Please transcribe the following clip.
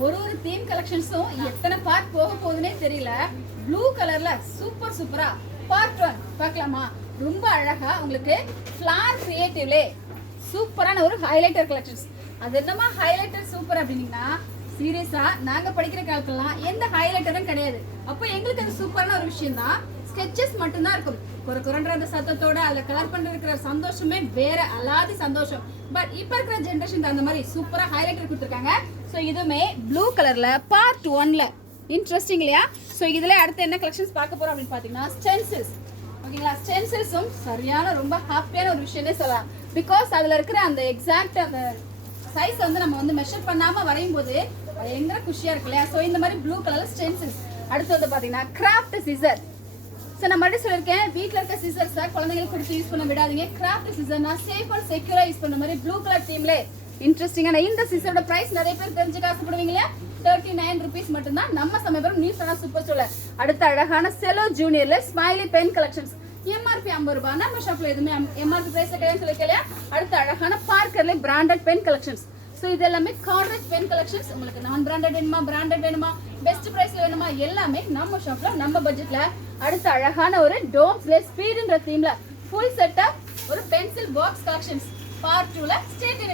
ஒரு தீம் கலெக்ஷன்ஸும் எத்தனை பார்ட் போக போகுதுன்னே தெரியல. ப்ளூ கலர்ல சூப்பரா பார்ட் 1 பார்க்கலாமா? ரொம்ப அழகா உங்களுக்கு ஃப்ளார் கிரியேட்டிவ்ல சூப்பரான ஒரு ஹைலைட்டர் கலெக்ஷன்ஸ். அது என்னமா ஹைலைட்டர் சூப்பர் அப்படின்னீங்கன்னா, சீரியஸா நாங்க படிக்கிற காலத்துலாம் எந்த ஹைலைட்டரும் கிடையாது. அப்போ எங்களுக்கு அது சூப்பரான ஒரு விஷயம் தான். ஸ்கெச்சஸ் மட்டும்தான் இருக்கும். குறன்ற அந்த சத்தத்தோட அதில் கலர் பண்ண இருக்கிற சந்தோஷமே வேற அலாதி சந்தோஷம். பட் இப்போ இருக்கிற ஜென்ரேஷன் அந்த மாதிரி சூப்பராக ஹைலைட்டர் கொடுத்துருக்காங்க. ஸோ இதுவுமே ப்ளூ கலர்ல பார்ட் 1ல இன்ட்ரெஸ்டிங் இல்லையா? ஸோ இதில் அடுத்து என்ன கலெக்ஷன்ஸ் பார்க்க போறோம் அப்படின்னு பார்த்தீங்கன்னா ஸ்டென்சில்ஸ். ஓகேங்களா? ஸ்டென்சில்ஸும் சரியான ரொம்ப ஹாப்பியான ஒரு விஷயமே சொல்லலாம். பிகாஸ் அதில் இருக்கிற அந்த எக்ஸாக்ட் அந்த சைஸ் வந்து நம்ம வந்து மெஷர் பண்ணாமல் வரையும் போது பயங்கர குஷியாக இருக்கு இல்லையா? ஸோ இந்த மாதிரி ப்ளூ கலர்ல ஸ்டென்சில்ஸ். அடுத்து வந்து பார்த்தீங்கன்னா கிராஃப்ட் சிசர். ஸோ நான் மட்டும் சொல்லியிருக்கேன், வீட்டில் இருக்க சிசர்ஸை குழந்தைங்களுக்கு கொடுத்து யூஸ் பண்ண விடாதீங்க. கிராஃப்ட் சிசர்னா சேஃப் அண்ட் செக்யூரா யூஸ் பண்ண மாதிரி ப்ளூ கலர் தீம்ல இன்ட்ரெஸ்டிங்கான இந்த சிசரோட பிரைஸ் நிறைய பேர் தெரிஞ்சுக்க ஆசைப்படுவீங்க இல்லையா? 39 rupees மட்டும்தான். நம்ம சமயபுரம் நியூஸ் ஆனா சூப்பர் சொல்ல. அடுத்த அழகான செலோ ஜூனியர்ல ஸ்மைலி பென் கலெக்ஷன்ஸ். எம்ஆர்பி 50 ரூபாய். நம்ம ஷாப்ல எதுவுமே எம்ஆர்பி பிரைஸ் கிடையாதுன்னு சொல்லிக்கலையா? அடுத்த அழகான பார்க்கர்ல பிராண்டட் பென் கலெக்ஷன்ஸ். ஸோ இது எல்லாமே கார்னேஜ் பென் கலெக்ஷன்ஸ். உங்களுக்கு நான் பிராண்டட் வேணுமா, பிராண்டட் வேணுமா, பெஸ்ட் பிரைஸ்ல வேணுமா, எல்லாமே நம்ம ஷாப்ல நம்ம பட்ஜெட்ல. அடுத்த அழகான ஒரு டோம்ஸ்ல ஸ்பீடுன்ற தீம்ல ஃபுல் செட்டப் ஒரு பென்சில் பாக்ஸ் கலெக்ஷன்ஸ். பார்ட் 2ல ஸ்டேட் இன்